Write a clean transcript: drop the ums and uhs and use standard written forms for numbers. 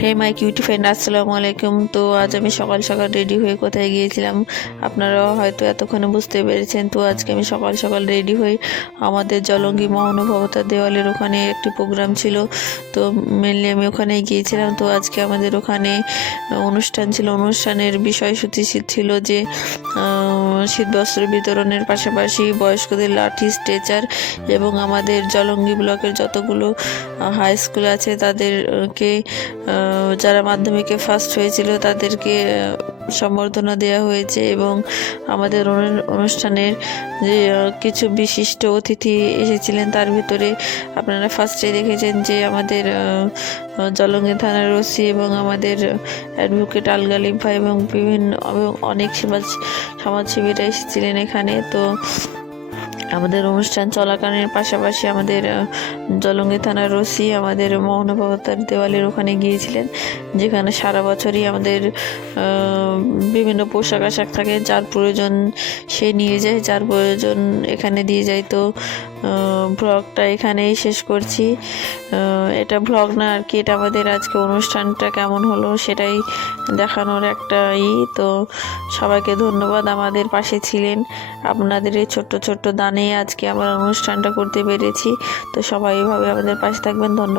হে মাই cutie friend, আসসালামু আলাইকুম। তো আজ আমি সকাল সকাল রেডি হয়ে কোথায় গিয়েছিলাম আপনারা হয়তো এতক্ষণে বুঝতে পেরেছেন। তো আজকে আমি সকাল সকাল রেডি হই, আমাদের জলঙ্গি মহানুভবতার দেওয়ালের ওখানে একটি প্রোগ্রাম ছিল। তো মেনলি আমি ওখানে গিয়েছিলাম। তো আজকে আমাদের ওখানে অনুষ্ঠান ছিল। অনুষ্ঠানের বিষয়সূচি ছিল যে শীতবস্ত্র বিতরণের পাশাপাশি বয়স্কদের লাঠি, স্ট্রেচার এবং আমাদের জলঙ্গি ব্লকের যতগুলো হাই স্কুল আছে তাদেরকে যারা মাধ্যমিকে ফার্স্ট হয়েছিল তাদেরকে সম্বর্ধনা দেওয়া হয়েছে। এবং আমাদের অনুষ্ঠানের যে কিছু বিশিষ্ট অতিথি এসেছিলেন তার ভিতরে আপনারা ফার্স্টে দেখেছেন যে আমাদের জলঙ্গি থানার ওসি এবং আমাদের অ্যাডভোকেট আলগালিব ভাই এবং অনেক সমাজসেবীরা এসেছিলেন এখানে। তো আমাদের অনুষ্ঠান চলাকালীন পাশাপাশি আমাদের জলঙ্গি থানার ওসি আমাদের মহানুভবতার দেওয়ালের ওখানে গিয়েছিলেন, যেখানে সারা বছরই আমাদের বিভিন্ন পোশাক আশাক থাকে, যার প্রয়োজন সে নিয়ে যায়, যার প্রয়োজন এখানে দিয়ে যায়। তো ব্লগটা এখানেই শেষ করছি। এটা ব্লগ না আর কি, এটা আমাদের আজকে অনুষ্ঠানটা কেমন হলো সেটাই দেখানোর একটা তো সবাইকে ধন্যবাদ আমাদের পাশে ছিলেন। আপনাদের এই ছোট্ট ছোট্ট দানে আজকে আমরা অনুষ্ঠানটা করতে পেরেছি। তো সবাই এভাবে আমাদের পাশে থাকবেন। ধন্যবাদ।